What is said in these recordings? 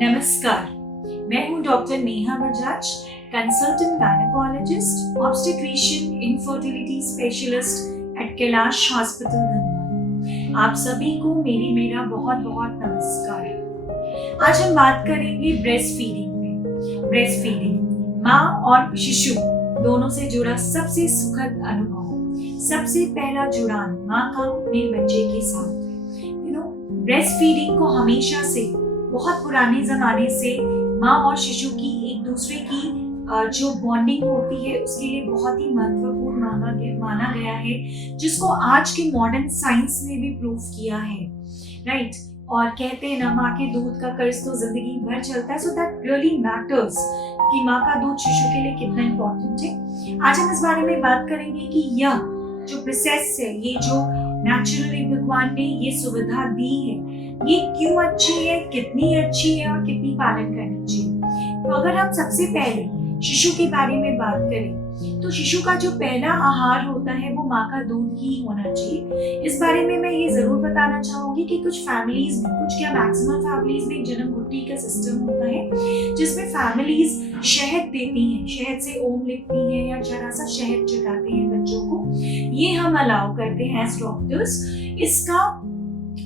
नमस्कार, मैं हूं doctor Neha Bajaj, consultant gynaecologist, obstetrician, infertility specialist at Kailash hospital Dhanbad. आप सभी को मेरा बहुत बहुत नमस्कार। आज हम बात करेंगे ब्रेस्ट फीडिंग पे। ब्रेस्ट फीडिंग माँ और शिशु दोनों से जुड़ा सबसे सुखद अनुभव, सबसे पहला जुड़ान माँ का अपने बच्चे के साथ। ब्रेस्ट फीडिंग को हमेशा से, बहुत पुराने जमाने से माँ और शिशु की एक दूसरे की जो बॉन्डिंग होती है उसके लिए बहुत ही महत्वपूर्ण माना गया है, जिसको आज के मॉडर्न साइंस ने भी प्रूव किया है, राइट। और कहते हैं ना, माँ के दूध का कर्ज तो जिंदगी भर चलता है। सो दैट रियली मैटर्स कि माँ का दूध शिशु के लिए कितना इम्पोर्टेंट है। आज हम इस बारे में बात करेंगे कि यह जो प्रोसेस है, ये जो नेचुरली भगवान ने ये सुविधा दी है, ये क्यों अच्छी है, कितनी अच्छी है और कितनी पालन करनी चाहिए। तो अगर हम सबसे पहले शिशु के बारे में बात करें तो शिशु का जो पहला आहार होता है वो माँ का दूध ही होना चाहिए। इस बारे में मैं ये जरूर बताना चाहूंगी कि कुछ फैमिलीज में, कुछ क्या मैक्सिमम फैमिलीज में जन्म घुट्टी का सिस्टम होता है, जिसमें फैमिलीज शहद देती हैं, शहद से ओम लिखती हैं या जरा सा शहद चटाते हैं बच्चों को। ये हम अलाउ करते हैं एज डॉक्टर्स। इसका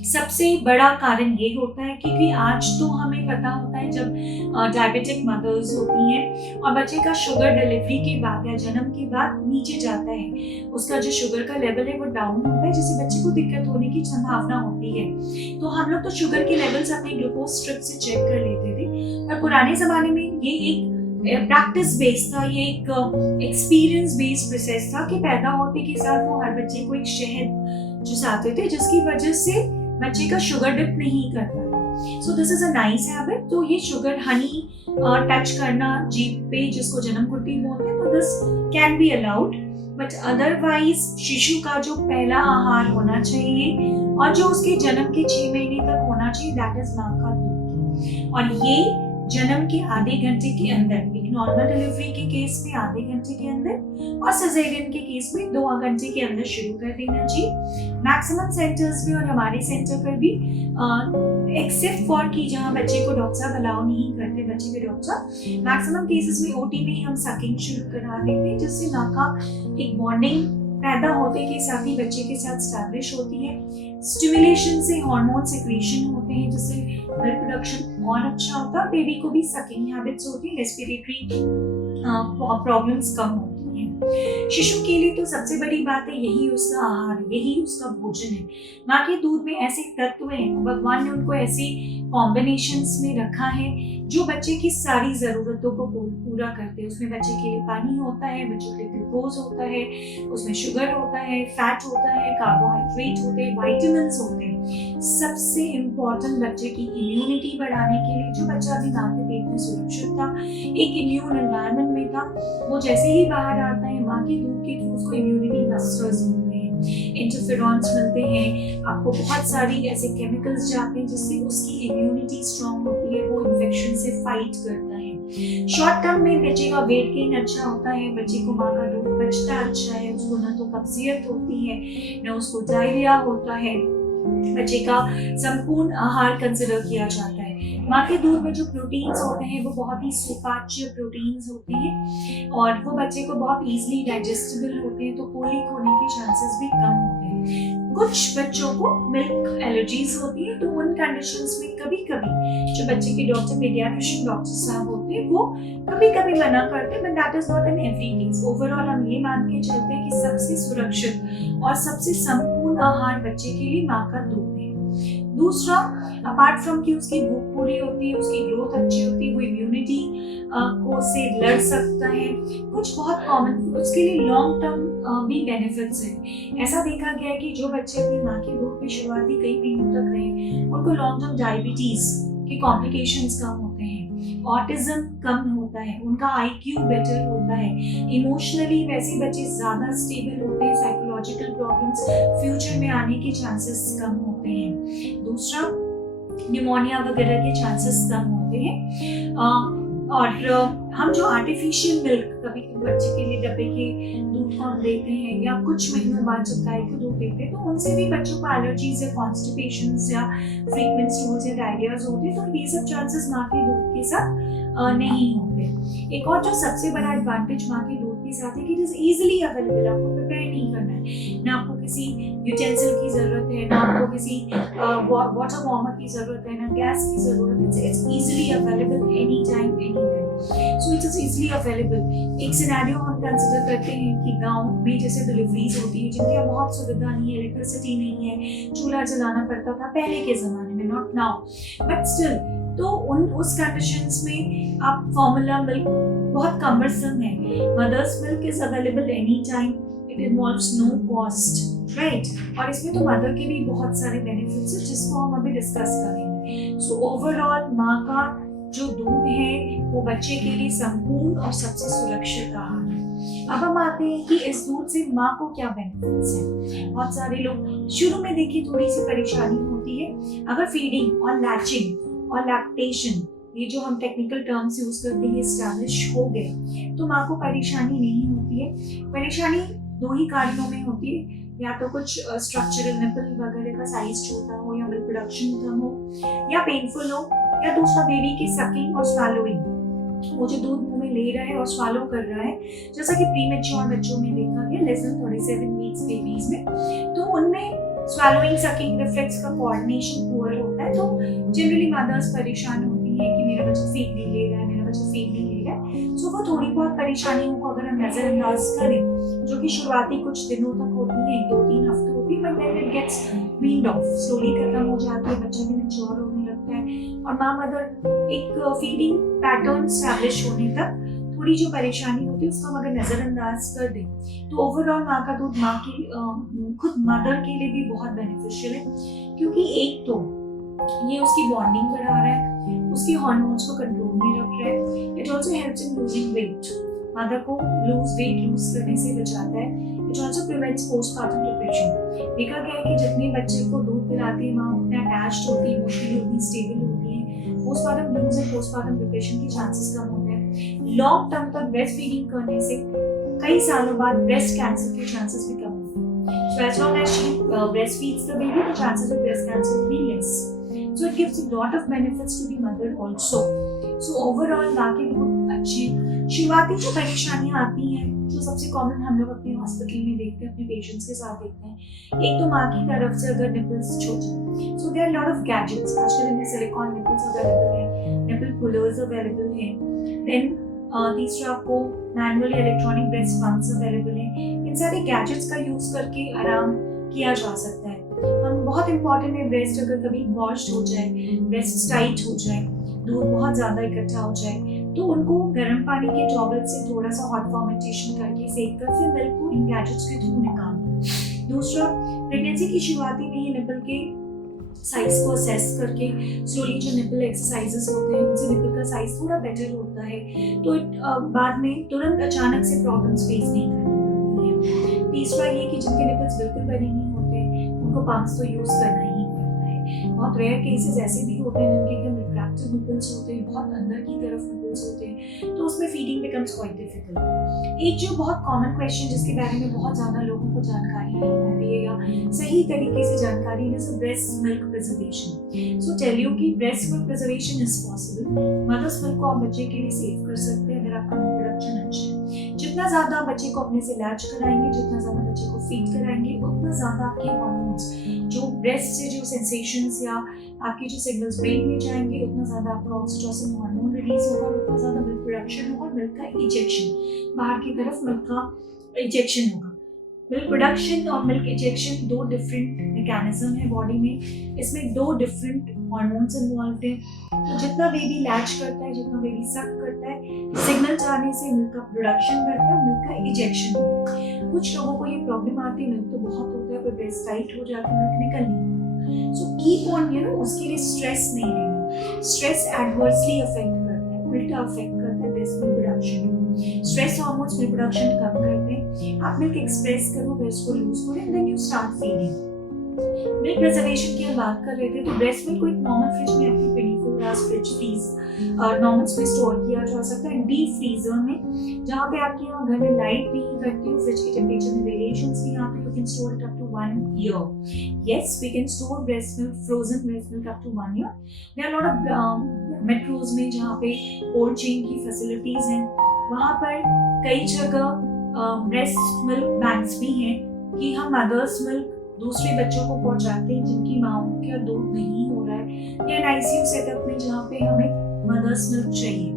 सबसे बड़ा कारण ये होता है क्योंकि आज तो हमें पता होता है, जब डायबिटिक मदर्स होती हैं और बच्चे का शुगर डिलीवरी के बाद या जन्म के बाद नीचे जाता है, उसका जो शुगर का लेवल है वो डाउन होता है, जिससे बच्चे को दिक्कत होने की संभावना होती है। तो हम लोग तो शुगर के लेवल्स अपने ग्लूकोज स्ट्रिप से चेक कर लेते थे, और पुराने जमाने में ये एक प्रैक्टिस बेस्ड था, ये एक एक्सपीरियंस बेस्ड प्रोसेस था कि पैदा होते के साथ वो हर बच्चे को एक शहद चुसाते थे, जिसकी वजह से बच्चे का शुगर डिप नहीं करता था। So this is a nice habit. तो ये शुगर हनी टच करना जीभ पे, जिसको जन्म घुट्टी बोलते हैं, तो this can be allowed. But otherwise शिशु का जो पहला आहार होना चाहिए और जो उसके जन्म के 6 महीने तक होना चाहिए, दैट इज माँ का दूध। और ये जन्म के आधे घंटे के अंदर, एक नॉर्मल डिलीवरी के केस में आधे घंटे के अंदर और सिजेरियन के केस में 2 घंटे के अंदर शुरू कर देना चाहिए। मैक्सिमम सेंटर्स में और हमारे सेंटर पर भी एक्सेप्ट फॉर कि जहाँ बच्चे को डॉक्टर साहब अलाउ नहीं करते, बच्चे के डॉक्टर मैक्सिमम केसेस में ओटी में ही हम सकिंग शुरू करा देते हैं, जिससे माँ का एक बॉन्डिंग पैदा होते के साथ ही बच्चे के साथ स्टैब्लिश होती है। स्टिमुलेशन से हार्मोन सिक्रीशन होते हैं, जिससे मिल्क प्रोडक्शन और अच्छा होता है। बेबी को भी सकिंग हैबिट्स होती है, रेस्पिरेटरी प्रॉब्लम्स कम होती हैं। शिशु के लिए तो सबसे बड़ी बात है यही उसका आहार, यही उसका भोजन है। माँ के दूध में ऐसे तत्व हैं, भगवान ने उनको ऐसे कॉम्बिनेशंस में रखा है जो बच्चे की सारी जरूरतों को पूरा करते हैं। उसमें बच्चे के लिए पानी होता है, बच्चे के लिए ग्लूकोज होता है, उसमें शुगर होता है, फैट होता है, कार्बोहाइड्रेट होते हैं, विटामिन्स होते हैं। सबसे इम्पोर्टेंट बच्चे की इम्यूनिटी बढ़ाने के लिए, जो बच्चा अभी माँ के पेट में सुरक्षित था, एक इम्यून एनवायरनमेंट में था, वो जैसे ही बाहर आता है माँ के दूध के थ्रू उसको इम्यूनिटी बस्टर्स मिलते हैं, इंटरफेरॉन्स मिलते हैं, आपको बहुत सारी ऐसे केमिकल्स जाते हैं जिससे उसकी इम्यूनिटी स्ट्रांग होती है, वो इन्फेक्शन से फाइट करता है। शॉर्ट टर्म में बच्चे का वेट गेन अच्छा होता है, बच्चे को माँ का दूध बचता अच्छा है, उसको ना तो कब्जियत होती है, ना उसको डायरिया होता है, बच्चे का संपूर्ण आहार कंसिडर किया जाता है। माँ के दूध में जो प्रोटीन्स होते हैं वो बहुत ही सुपाच्य प्रोटीन्स होते हैं और वो बच्चे को बहुत इजीली डाइजेस्टेबल होते हैं, तो कोलिक होने के चांसेस भी कम होते हैं। कुछ बच्चों को मिल्क एलर्जीज होती है, तो उन कंडीशंस में कभी कभी जो बच्चे के डॉक्टर, पीडियाट्रिशियन डॉक्टर साहब होते हैं, वो कभी कभी मना करते हैं, but that is not in every case. Overall हम ये मान के चलते हैं कि सबसे सुरक्षित और सबसे संपूर्ण आहार बच्चे के लिए माँ का दूध है। दूसरा, अपार्ट फ्रॉम कि उसकी भूख पूरी होती है, उसकी ग्रोथ अच्छी होती है, वो इम्यूनिटी को से लड़ सकता है, कुछ बहुत कॉमन उसके लिए लॉन्ग टर्म भी बेनिफिट्स हैं। ऐसा देखा गया है कि जो बच्चे अपनी माँ के दूध में शुरुआती कई महीनों तक रहे, उनको लॉन्ग टर्म डायबिटीज के कॉम्प्लिकेशंस कम होते हैं, ऑटिज्म कम होता है, उनका IQ बेटर होता है, इमोशनली वैसे बच्चे ज्यादा स्टेबल होते हैं, साइकोलॉजिकल प्रॉब्लम्स फ्यूचर में आने के चांसेस कम होते हैं। दूसरा, निमोनिया वगैरह के चांसेस कम होते हैं। और हम जो आर्टिफिशियल मिल्क कभी बच्चे के लिए डब्बे के दूध को हम देते हैं या कुछ महीनों बाद जब गाय को दूध देते हैं तो उनसे भी बच्चों को एलर्जीज या कॉन्स्टिपेशंस या फ्रीक्वेंट स्टूल्स या डायरियाज होते हैं, तो ये सब चांसेस माँ के दूध के साथ नहीं होते। एक और जो सबसे बड़ा एडवांटेज माँ के दूध के साथ है कि इट इज इजीली अवेलेबल, आपको प्रिपेयर नहीं करना है, ना आपको किसी यूटेंसिल की जरूरत है, ना आपको किसी वाटर वार्मर की जरूरत है, ना गैस की जरूरत है। It's easily available any time anywhere, so it is easily available. एक सिनेरियो हम कंसिडर करते हैं कि गांव में जैसे डिलीवरीज होती है जिनकी अब बहुत सुविधा नहीं है, इलेक्ट्रिसिटी नहीं है, चूल्हा जलाना पड़ता था पहले के जमाने में, नॉट नाउ, बट स्टिल, तो उस कंडीशंस में आप फॉर्मूला मिल्क बहुत कमरसम है, mother's milk is available any time, it involves no cost, right, और इसमें तो मदर के भी बहुत सारे बेनिफिट्स हैं जिसको हम अभी डिस्कस करेंगे। सो ओवरऑल माँ का जो दूध है वो बच्चे के लिए संपूर्ण और सबसे सुरक्षित आहार है। अब हम आते हैं कि इस दूध से माँ को क्या बेनिफिट्स हैं। बहुत सारे लोग शुरू में देखिए थोड़ी सी परेशानी होती है, अगर फीडिंग और लैचिंग और लैक्टेशन, ये जो हम टेक्निकल टर्म्स यूज करते हैं, एस्टैब्लिश हो गए तो माँ को परेशानी नहीं होती है। परेशानी दो ही कारणों में होती है, या तो कुछ स्ट्रक्चरल निपल वगैरह का साइज छोटा हो या मिल्क प्रोडक्शन कम हो या पेनफुल हो, या दूसरा बेबी की सकिंग और स्वालोइंग, वो जो दूध मुंह में ले रहा है और स्वालो कर रहा है, जैसा कि प्रीमेच्योर बच्चों में देखा गया लेस देन 37 वीक्स बेबीज में, तो उनमें swallowing sucking reflex का कोऑर्डिनेशन पुअर होता है, तो जनरली मदर्स परेशान होती है कि मेरा बच्चा फीड नहीं ले रहा है, मेरा बच्चा फीड नहीं ले रहा है। सो वो थोड़ी बहुत परेशानियों को अगर हम नजरअंदाज करें, जो कि शुरुआती कुछ दिनों तक होती है, 2-3 हफ्ते होती है, but then it gets weaned off, slowly खत्म हो जाती है, बच्चा भी मैच्योर होने लगता है और माँ मदर एक फीडिंग पैटर्न एस्टैब्लिश होने तक थोड़ी जो परेशानी होती है उसको हम अगर नजरअंदाज कर दें तो ओवरऑल माँ का दूध माँ की खुद मदर के लिए भी बहुत बेनिफिशियल है, क्योंकि एक तो ये उसकी बॉन्डिंग बढ़ा रहा है, उसके हार्मोन्स को कंट्रोल में रख रहा है, it also helps in losing weight, mother को वेट लूज करने से बचाता है, it also prevents postpartum depression. देखा गया है कि जितने बच्चे को दूध पिलाती है माँ उतने अटैच्ड होती है, इमोशनली उतनी स्टेबल होती है, postpartum blues and postpartum depression के चांसेस कम होते हैं। लॉन्ग टर्म तक ब्रेस्ट फीडिंग करने से कई सालों बाद ब्रेस्ट कैंसर के चांसेस भी कम होते हैं। So as long as she breastfeeds the baby, the chances of breast cancer will be less. So it gives a lot of benefits to the mother also. So overall माँ के दूध अच्छे। शुरुआती जो परेशानियाँ आती हैं, जो सबसे कॉमन हम लोग अपने हॉस्पिटल में देखते हैं, अपने पेशेंट्स के साथ देखते हैं, एक तो माँ की तरफ से अगर निपल्स छोटे, so there are lot of gadgets, आजकल इनमें सिलिकॉन निपल्स अवेलेबल हैं, निपल पुलर्स अवेलेबल हैं, देन तीसरा आपको manually electronic breast pumps available हैं। इन सारे गैजेट्स का यूज करके आराम किया जा सकता है। हम बहुत इंपॉर्टेंट है, ब्रेस्ट अगर कभी वॉश्ड हो जाए, ब्रेस्ट टाइट हो जाए, दूध बहुत ज्यादा इकट्ठा हो जाए, तो उनको गर्म पानी के टॉवल से थोड़ा सा हॉट फॉर्मेंटेशन करके सेक कर फिर मिल्क को इन गैजेट्स के थ्रू निकालना। दूसरा, प्रेगनेंसी की शुरुआती में ही निपल के साइज को असेस करके स्लोली जो निपल एक्सरसाइजेस होते हैं उनसे निपल का साइज थोड़ा बेटर होता है, तो बाद में तुरंत अचानक से प्रॉब्लम्स फेस नहीं करनी पड़ती है। तीसरा ये कि जिनके निपल्स बिल्कुल बने नहीं होते उनको पंप्स तो यूज करना ही पड़ता है। बहुत रेयर केसेस ऐसे भी होते हैं जिनके एकदम रिफ्रैक्टिव निपल्स होते हैं, बहुत अंदर की तरफ निपल्स होते हैं, तो उसमें फीडिंग बिकम्स क्वाइट डिफिकल्ट। एक जो बहुत कॉमन क्वेश्चन जिसके बारे में बहुत ज्यादा लोगों को जानकारी नहीं होती है या सही तरीके से जानकारी नहीं, जैसे breast milk preservation. So tell you कि breast milk preservation is possible. Mother's milk को आप बच्चे के लिए सेव कर सकते हैं अगर आपका मिल्क प्रोडक्शन अच्छा है। जितना ज्यादा बच्चे को अपने से लैच कराएंगे, जितना ज्यादा बच्चे को फीड कराएंगे, उतना ज्यादा आपके हार्मोन्स जो ब्रेस्ट से जो सेंसेशंस या आपके जो सिग्नल्स ब्रेन में जाएंगे, उतना ज्यादा आपका ऑक्सीटोसिन हार्मोन रिलीज होगा, उतना ज्यादा मिल्क प्रोडक्शन होगा, मिल्क का इजेक्शन, बाहर की तरफ मिल्क का इजेक्शन होगा। मिल्क प्रोडक्शन और मिल्क इजेक्शन दो डिफरेंट मैकेनिज्म है बॉडी में, इसमें दो डिफरेंट हार्मोन्स इन्वॉल्व हैं। तो जितना बेबी लैच करता है, जितना बेबी सक करता है, सिग्नल जाने से मिल्क का प्रोडक्शन बढ़ता है, मिल्क का इजेक्शन होता है। कुछ लोगों को ये प्रॉब्लम आती है, मिल्क तो बहुत होता है पर ब्रेस्ट टाइट हो जाता है, मिल्क निकल नहीं पाता। सो कीप ऑन उसके लिए स्ट्रेस नहीं लेना। स्ट्रेस एडवर्सली अफेक्ट करता है, उल्टा अफेक्ट करता है breast milk production. Stress hormones milk production कम करते हैं। आप मिल्क एक्सप्रेस करो, ब्रेस्ट को लूज करो, then you start feeding. Milk preservation की हम बात कर रहे थे, तो ब्रेस्ट मिल्क को एक नॉर्मल फ्रिज में अपनी 24 आवर्स फ्रिज फ्रीज नॉर्मल में स्टोर किया जा सकता है, डीप फ्रीजर में, जहाँ पे आपके यहाँ घर में लाइट नहीं करती हो, फ्रिज के टेम्परेचर में वेरिएशंस नहीं आते, you can store it up to 1 year. Yes, we can store breast milk, frozen breast milk up to 1 year. There are a lot of metros में जहाँ पे cold chain की facilities हैं, वहाँ पर कई जगह ब्रेस्ट मिल्क बैंक्स भी हैं कि हम मदर्स मिल्क दूसरे बच्चों को पहुंचाते हैं जिनकी माओं का दूध नहीं हो रहा है, या आईसीयू सेटअप में जहाँ पे हमें मदर्स मिल्क चाहिए,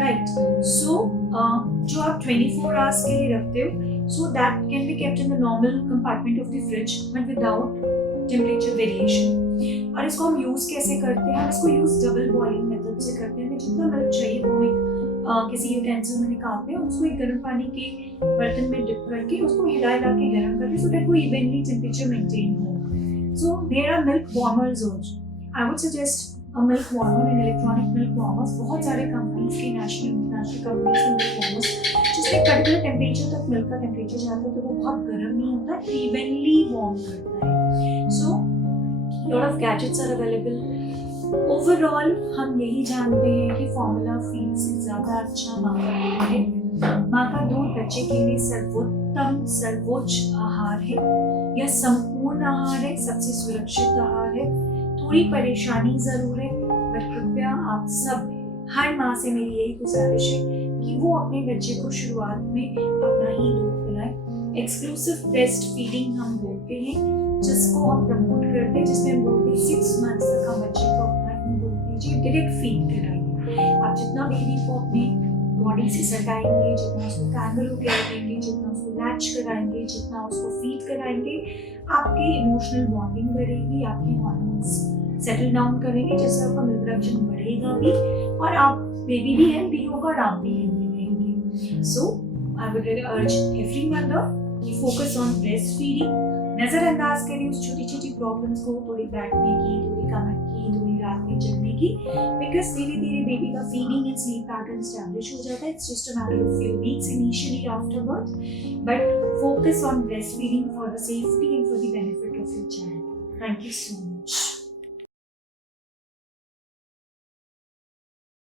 राइट. सो जो आप 24 आवर्स के लिए रखते हो, so that can be kept in the normal compartment of the fridge but without temperature variation. और इसको हम यूज कैसे करते हैं? हम इसको यूज डबल बॉइलिंग मेथड से करते हैं. हमें जितना मिल्क चाहिए वो हम किसी यूटेंसिल में निकालते हैं, उसको एक गर्म पानी के बर्तन में डिप करके उसको हिला के गर्म करके, सो दैट वो इवनली टेम्परेचर मेंटेन हो. So there are milk warmers also. I would suggest a milk warmer and electronic milk warmers. बहुत सारे कंपनीज के नेशनल इंटरनेशनल कंपनीज के मिल्क वार्मर्स जिसमें पर्टिकुलर टेम्परेचर तक मिल्क का टेम्परेचर जाता है, तो वो बहुत गर्म नहीं होता, इवनली वार्म करता है. So lot of gadgets are available. Overall हम यही जानते हैं कि फॉर्मूला फीड से ज़्यादा अच्छा माँ का दूध है. माँ का दूध बच्चे के लिए सर्वोत्तम सर्वोच्च आहार है. यह संपूर्ण आहार है, सबसे सुरक्षित आहार है. थोड़ी परेशानी ज़रूर है, पर कृपया आप सब, हर माँ से मेरी यही गुजारिश है कि वो अपने बच्चे को शुरुआत में अपना ही दूध पिलाएं. एक्सक्लूसिव ब्रेस्ट फीडिंग हम बोलते हैं, जिसको हम प्रमोट करते हैं, जिसमें हम बोलते हैं 6 मंथ्स तक हम बच्चे को अपना ही दूध दीजिए, डायरेक्ट फीड कराइए. आप जितना बेबी को अपने बॉडी से सटाएंगे, जितना उसको कैंगरू केयर देंगे, जितना उसको लैच कराएंगे, जितना उसको फीड कराएंगे, आपकी इमोशनल बॉन्डिंग बढ़ेगी, आपके हार्मोन्स सेटल डाउन करेंगे, जिससे आपका मिल्क प्रोडक्शन बढ़ेगा भी और आप बेबी भी हेल्दी होगा और आप भी हेल्दी रहेंगे. So I would urge every mother कि फोकस ऑन ब्रेस्ट फीडिंग. नजरअंदाज करें उस छोटी छोटी प्रॉब्लम्स को, थोड़ी बैठने की, थोड़ी कमर की, थोड़ी रात में जगने की, बिकॉज धीरे धीरे बेबी का feeding and sleep pattern establish हो जाता है. It's just a matter of few weeks initially after birth, but focus on breast feeding for the safety and for the benefit of your child. Thank you so much.